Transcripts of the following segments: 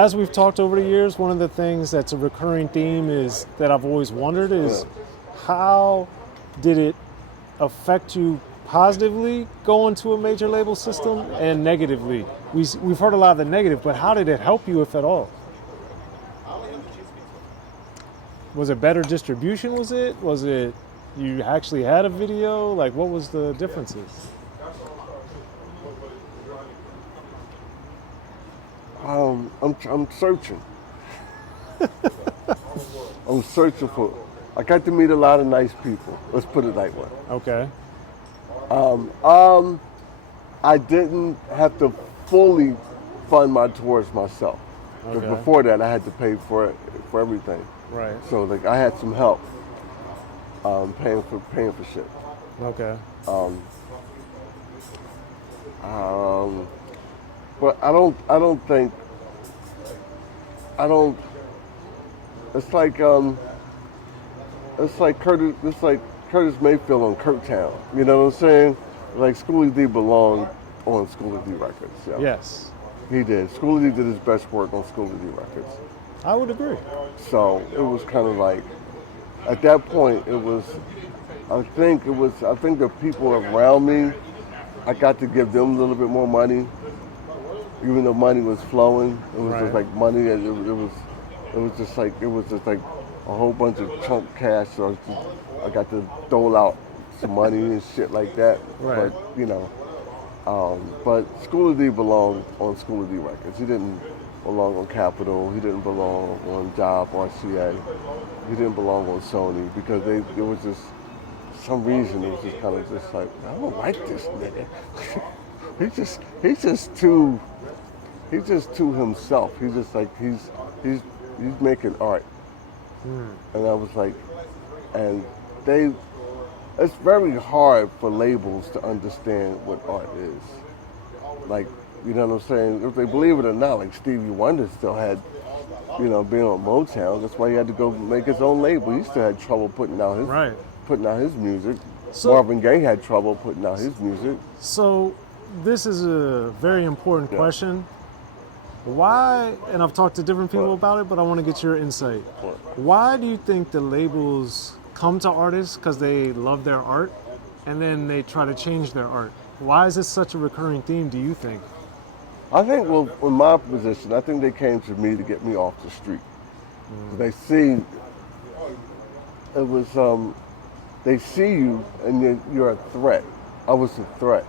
as we've talked over the years, one of the things that's a recurring theme is that I've always wondered is how did it affect you positively going to a major label system and negatively? We've heard a lot of the negative, but how did it help you, if at all? Was it better distribution, was it? Was it you actually had a video? Like, what was the differences? I'm searching. I'm searching for. I got to meet a lot of nice people. Let's put it that way. Okay. I didn't have to fully fund my tours myself. Because before that, I had to pay for everything. Right. So like I had some help paying for shit. Okay. But I don't think. It's like Curtis Mayfield on Kirktown. You know what I'm saying? Like Schoolie D belonged on Schoolie D Records. Yeah. Yes. He did. Schoolie D did his best work on Schoolie D Records. I would agree. So it was kind of like, at that point, I think the people around me, I got to give them a little bit more money, even though money was flowing. It was just like money, and it was just like a whole bunch of chunk cash. So I got to dole out some money and shit like that. Right. But you know, but Schoolie D belonged on Schoolie D Records. He didn't belong on Capitol. He didn't belong on Jive, RCA. He didn't belong on Sony because there was just some reason it was just kind of just like, I don't like this nigga. he's just too himself. He's just like he's making art. And I was like, and it's very hard for labels to understand what art is. Like, you know what I'm saying? If they believe it or not, like Stevie Wonder still had, being on Motown. That's why he had to go make his own label. He still had trouble putting out his music. So, Marvin Gaye had trouble putting out his music. So this is a very important question. Why, and I've talked to different people about it, but I want to get your insight. Why do you think the labels come to artists because they love their art and then they try to change their art? Why is this such a recurring theme, do you think? I think, well, in my position, I think they came to me to get me off the street. They see, they see you and you're a threat. I was a threat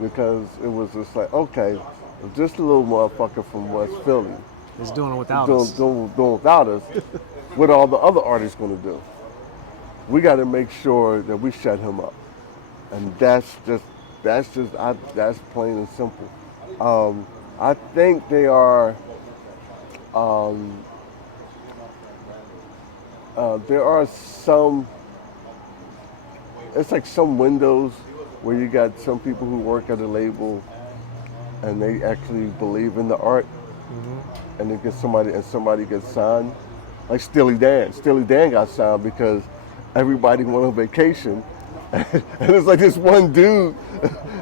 because it was just like, okay, if this little motherfucker from West Philly is doing it without us. Doing without us, what are all the other artists going to do? We got to make sure that we shut him up, and that's plain and simple. I think they are. There are some. It's like some windows where you got some people who work at a label, and they actually believe in the art, and they get somebody gets signed, like Steely Dan. Steely Dan got signed because everybody went on vacation, and it's like this one dude,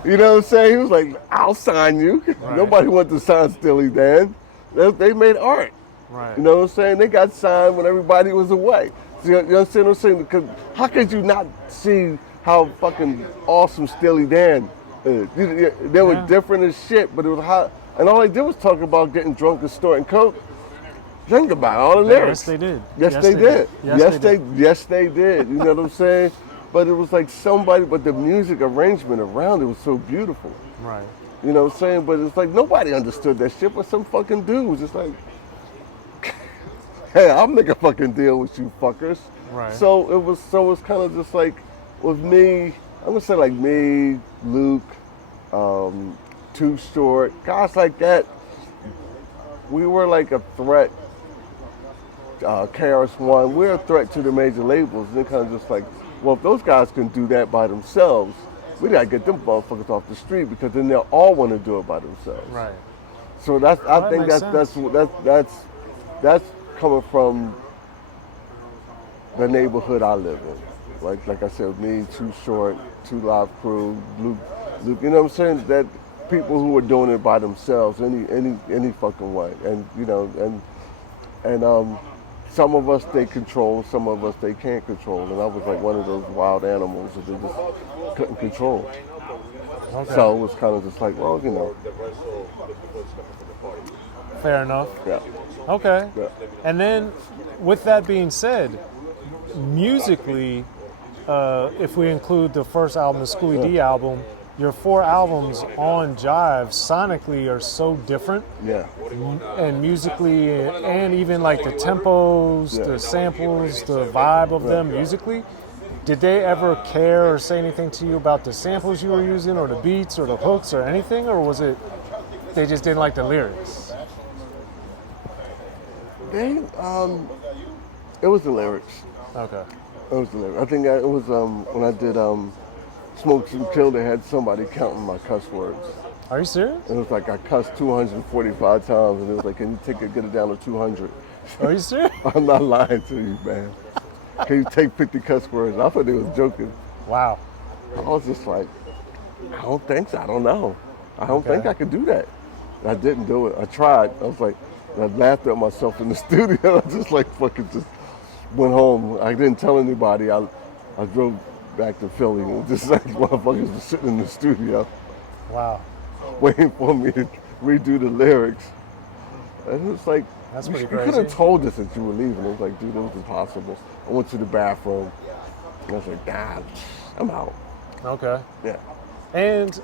you know what I'm saying? He was like, "I'll sign you." Right. Nobody wanted to sign Steely Dan. They made art. Right. You know what I'm saying? They got signed when everybody was away. So you understand what I'm saying? Because how could you not see how fucking awesome Steely Dan is? They were different as shit, but it was hot. And all they did was talk about getting drunk and snorting coke. Think about all the lyrics. Yes, they did. Yes, they did. Yes, they did. You know what I'm saying? But it was like but the music arrangement around it was so beautiful. Right. You know what I'm saying? But it's like nobody understood that shit, but some fucking dude was just like, hey, I'll make a fucking deal with you fuckers. Right. So it was kind of just like, with me, I'm gonna say like me, Luke, Too Short, guys like that, we were like a threat. KRS-One, we're a threat to the major labels. And they're kind of just like, well, if those guys can do that by themselves, we gotta get them motherfuckers off the street because then they'll all want to do it by themselves. Right. So I think that's coming from the neighborhood I live in. Like I said, me, Too Short, Two Live Crew, Luke, you know what I'm saying? people who were doing it by themselves any fucking way, and you know, and some of us they control, some of us they can't control, and I was like one of those wild animals that they just couldn't control. Okay. So it was kind of just like, well, you know. Fair enough. Yeah. Okay. Yeah. And then, with that being said, musically, if we include the first album, the Schoolie D album, your 4 albums on Jive sonically are so different. Yeah. And musically, and even like the tempos, the samples, the vibe of them musically. Did they ever care or say anything to you about the samples you were using, or the beats, or the hooks, or anything, or was it they just didn't like the lyrics? They, it was the lyrics. Okay. It was the lyrics. I think it was when I did Smokes and Kill, they had somebody counting my cuss words. Are you serious? It was like I cussed 245 times, and it was like, can you get it down to 200? Are you serious? I'm not lying to you, man. Can you take 50 cuss words? I thought they was joking. Wow. I was just like, I don't think so. I don't know. I don't think I could do that. I didn't do it. I tried. I was like, I laughed at myself in the studio. I just like fucking just went home. I didn't tell anybody. I drove back to Philly and just like motherfuckers were sitting in the studio. Wow. Waiting for me to redo the lyrics. And it was like, that's pretty you crazy. could have told us that you were leaving. It was like, dude, that was impossible. I went to the bathroom. And I was like, nah, I'm out. Okay. Yeah. And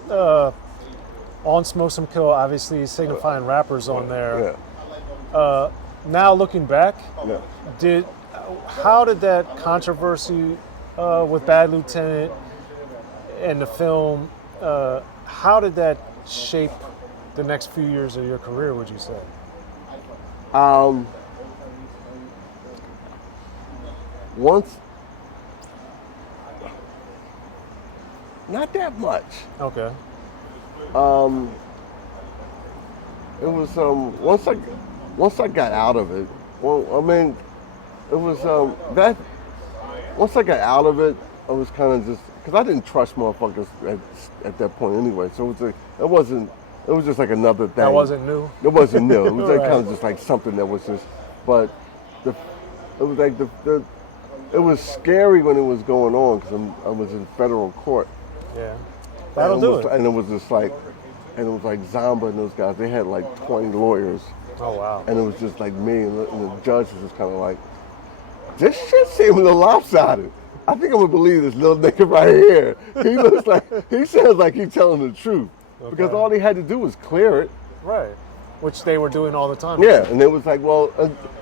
on Smoke Some Kill, obviously signifying rappers on there. Yeah. Now looking back, Yeah. how did that controversy with Bad Lieutenant and the film, how did that shape the next few years of your career, would you say? Once, not that much. Okay. It was once I got out of it. Well, I mean, it was that. Once I got out of it, I was kind of just because I didn't trust motherfuckers at that point anyway. So it wasn't. It was just like another thing. That wasn't new. It wasn't new. It was like Right. kind of just like something that was just. But it was like it was scary when it was going on because I was in federal court. Yeah. That'll do it. And it was just like, and it was like Zamba and those guys. They had like 20 lawyers. Oh, wow. And it was just like me, and the judge was just kind of like, this shit seems a little lopsided. I think I'm gonna believe this little nigga right here. He sounds like he's telling the truth. Okay. Because all he had to do was clear it. Right. Which they were doing all the time. Yeah, and it was like, well,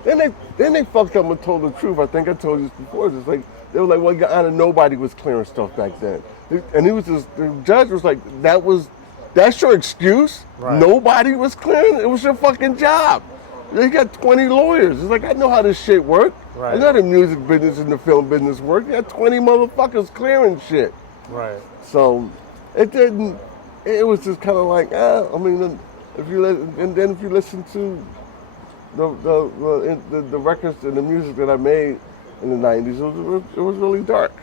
then they fucked up and told the truth. I think I told you this before. It's like, they were like, well, Your Honor, nobody was clearing stuff back then. And the judge was like, that's your excuse? Right. Nobody was clearing? It was your fucking job. You got 20 lawyers. It's like, I know how this shit works. Right. I know how the music business and the film business work. You got 20 motherfuckers clearing shit. Right. So it was just kind of like, I mean, if you listen to the records and the music that I made in the 90s, it was really dark.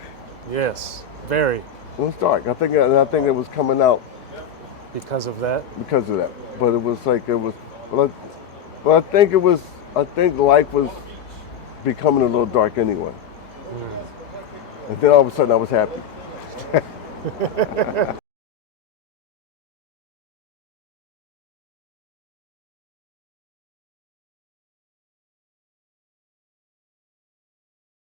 Yes. Very. It was dark. I think it was coming out because of that. Because of that. But it was like but I think life was becoming a little dark anyway. And then all of a sudden I was happy.